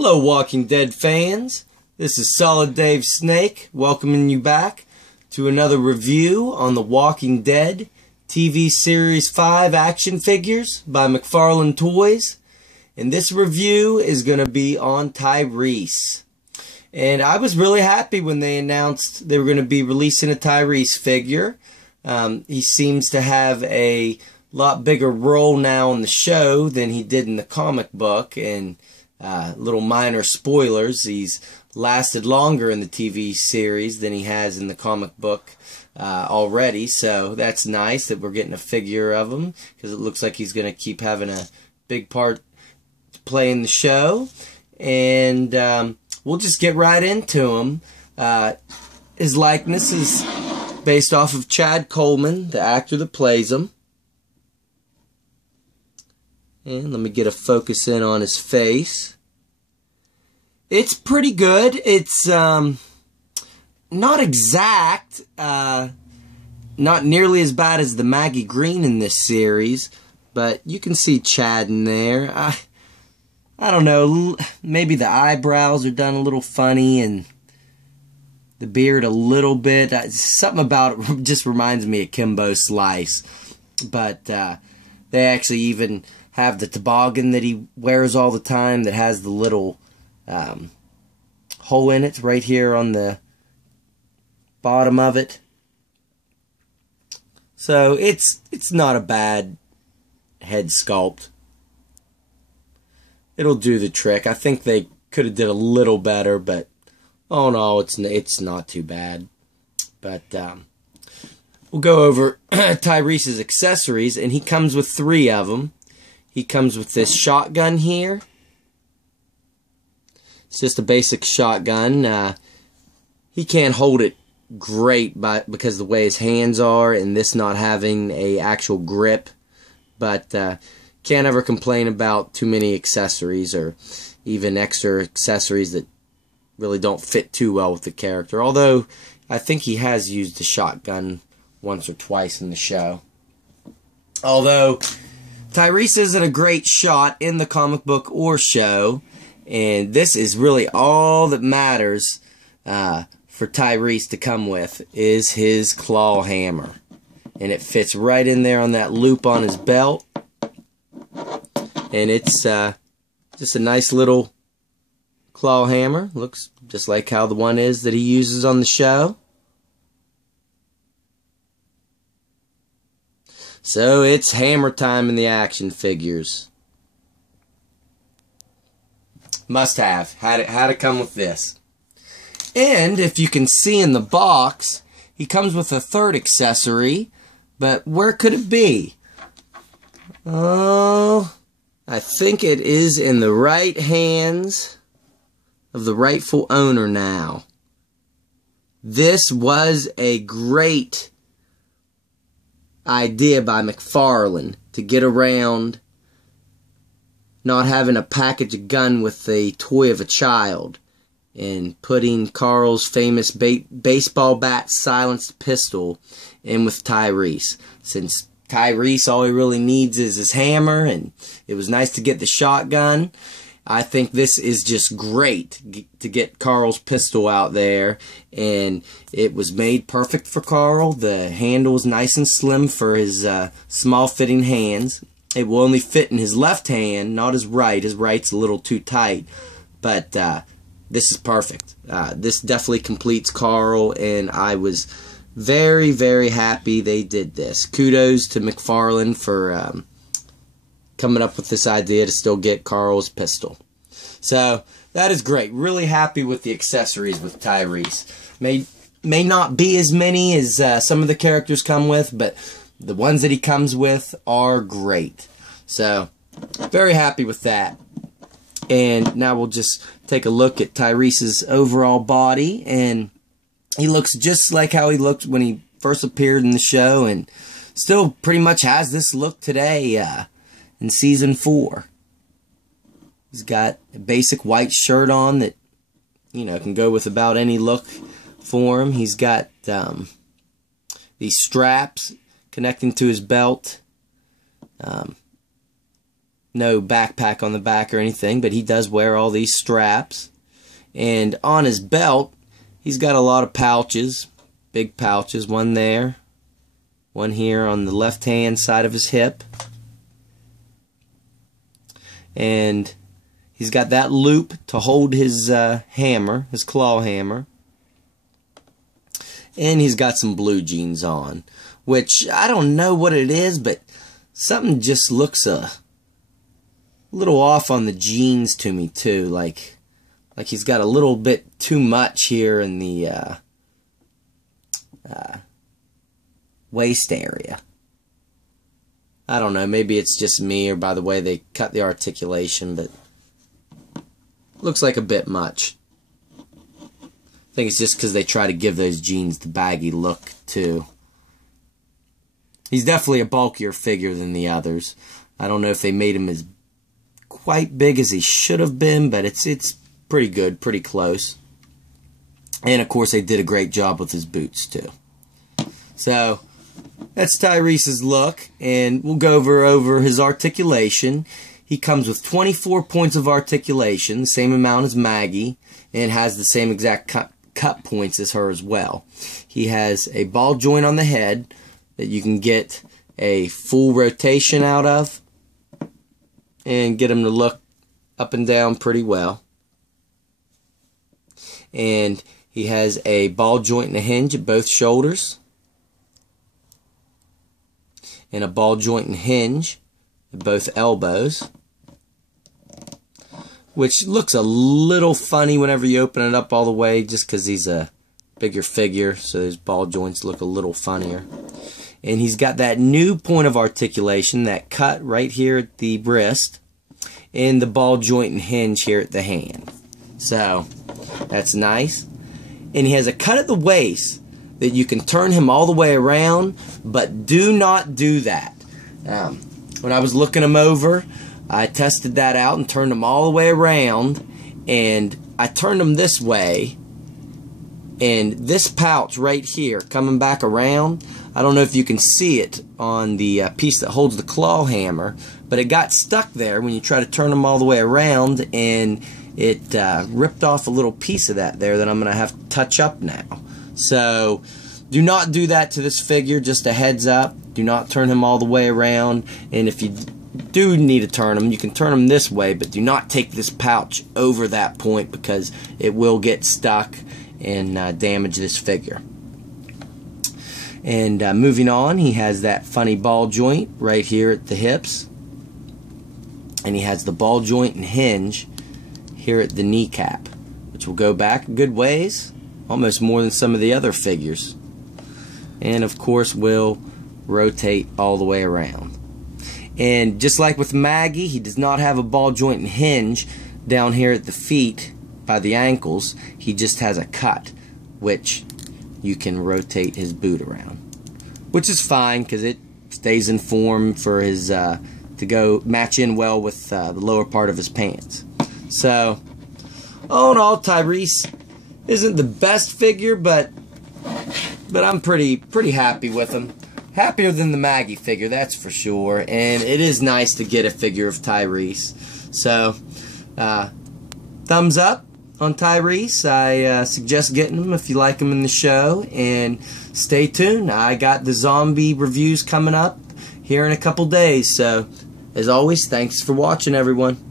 Hello, Walking Dead fans. This is Solid Dave Snake welcoming you back to another review on the Walking Dead TV Series 5 action figures by McFarlane Toys. And this review is going to be on Tyreese. And I was really happy when they announced they were going to be releasing a Tyreese figure. He seems to have a lot bigger role now in the show than he did in the comic book, and little minor spoilers, he's lasted longer in the TV series than he has in the comic book already, so that's nice that we're getting a figure of him, because it looks like he's going to keep having a big part to play in the show. And we'll just get right into him. His likeness is based off of Chad Coleman, the actor that plays him. And let me get a focus in on his face. It's pretty good. It's not exact, not nearly as bad as the Maggie Green in this series, but you can see Chad in there. I don't know, maybe the eyebrows are done a little funny and the beard a little bit. Something about it just reminds me of Kimbo Slice. But they actually even have the toboggan that he wears all the time that has the little hole in it right here on the bottom of it. So it's not a bad head sculpt. It'll do the trick. I think they could have did a little better, but oh no, it's not too bad. But we'll go over Tyrese's accessories, and he comes with 3 of them. He comes with this shotgun here. It's just a basic shotgun. He can't hold it great because of the way his hands are and this not having a actual grip. But can't ever complain about too many accessories or even extra accessories that really don't fit too well with the character. Although I think he has used the shotgun once or twice in the show. Although Tyreese isn't a great shot in the comic book or show, and this is really all that matters for Tyreese to come with is his claw hammer. And it fits right in there on that loop on his belt. And it's just a nice little claw hammer. Looks just like how the one is that he uses on the show. So it's hammer time in the action figures. Must have. Had to come with this. And if you can see in the box, he comes with a 3rd accessory. But where could it be? Oh, I think it is in the right hands of the rightful owner now. This was a great idea by McFarlane to get around not having a package a gun with the toy of a child and putting Carl's famous baseball bat silenced pistol in with Tyreese. Since Tyreese, all he really needs is his hammer, and it was nice to get the shotgun. I think this is just great to get Carl's pistol out there, and it was made perfect for Carl. The handle is nice and slim for his small fitting hands. It will only fit in his left hand, not his right. His right's a little too tight, but this is perfect. This definitely completes Carl, and I was very, very happy they did this. Kudos to McFarlane for coming up with this idea to still get Carl's pistol. So that is great. Really happy with the accessories with Tyreese. May not be as many as some of the characters come with, but the ones that he comes with are great. So very happy with that. And now we'll just take a look at Tyrese's overall body, and he looks just like how he looked when he first appeared in the show, and still pretty much has this look today in Season 4. He's got a basic white shirt on that, you know, can go with about any look for him. He's got these straps connecting to his belt. no backpack on the back or anything, but he does wear all these straps. And on his belt, he's got a lot of pouches, big pouches, one there, one here on the left-hand side of his hip. And he's got that loop to hold his hammer, his claw hammer. And he's got some blue jeans on, which I don't know what it is, but something just looks a little off on the jeans to me too. Like he's got a little bit too much here in the waist area. I don't know, maybe it's just me or by the way they cut the articulation, but looks like a bit much. I think it's just because they try to give those jeans the baggy look too. He's definitely a bulkier figure than the others. I don't know if they made him as quite big as he should have been, but it's pretty good, pretty close. And of course they did a great job with his boots too. So that's Tyrese's look, and we'll go over his articulation. He comes with 24 points of articulation, the same amount as Maggie, and has the same exact cut points as her as well. He has a ball joint on the head that you can get a full rotation out of and get him to look up and down pretty well. And he has a ball joint and a hinge at both shoulders, and a ball joint and hinge at both elbows, which looks a little funny whenever you open it up all the way, just because he's a bigger figure, so his ball joints look a little funnier. And he's got that new point of articulation, that cut right here at the wrist, and the ball joint and hinge here at the hand. So that's nice. And he has a cut at the waist that you can turn him all the way around, but do not do that. When I was looking him over, I tested that out and turned him all the way around, and I turned him this way, and this pouch right here coming back around, I don't know if you can see it on the piece that holds the claw hammer, but it got stuck there when you try to turn him all the way around, and it ripped off a little piece of that there that I'm going to have to touch up now. So do not do that to this figure, just a heads up. Do not turn him all the way around, and if you do need to turn him, you can turn him this way, but do not take this pouch over that point because it will get stuck and damage this figure. And moving on, he has that funny ball joint right here at the hips, and he has the ball joint and hinge here at the kneecap, which will go back a good ways, almost more than some of the other figures, and of course will rotate all the way around. And just like with Maggie, he does not have a ball joint and hinge down here at the feet by the ankles. He just has a cut, which you can rotate his boot around, which is fine because it stays in form for his to go match in well with the lower part of his pants. So all in all, Tyreese isn't the best figure, but I'm pretty happy with him. Happier than the Maggie figure, that's for sure. And it is nice to get a figure of Tyreese. So, thumbs up on Tyreese. I suggest getting him if you like him in the show. And stay tuned. I got the zombie reviews coming up here in a couple days. So, as always, thanks for watching, everyone.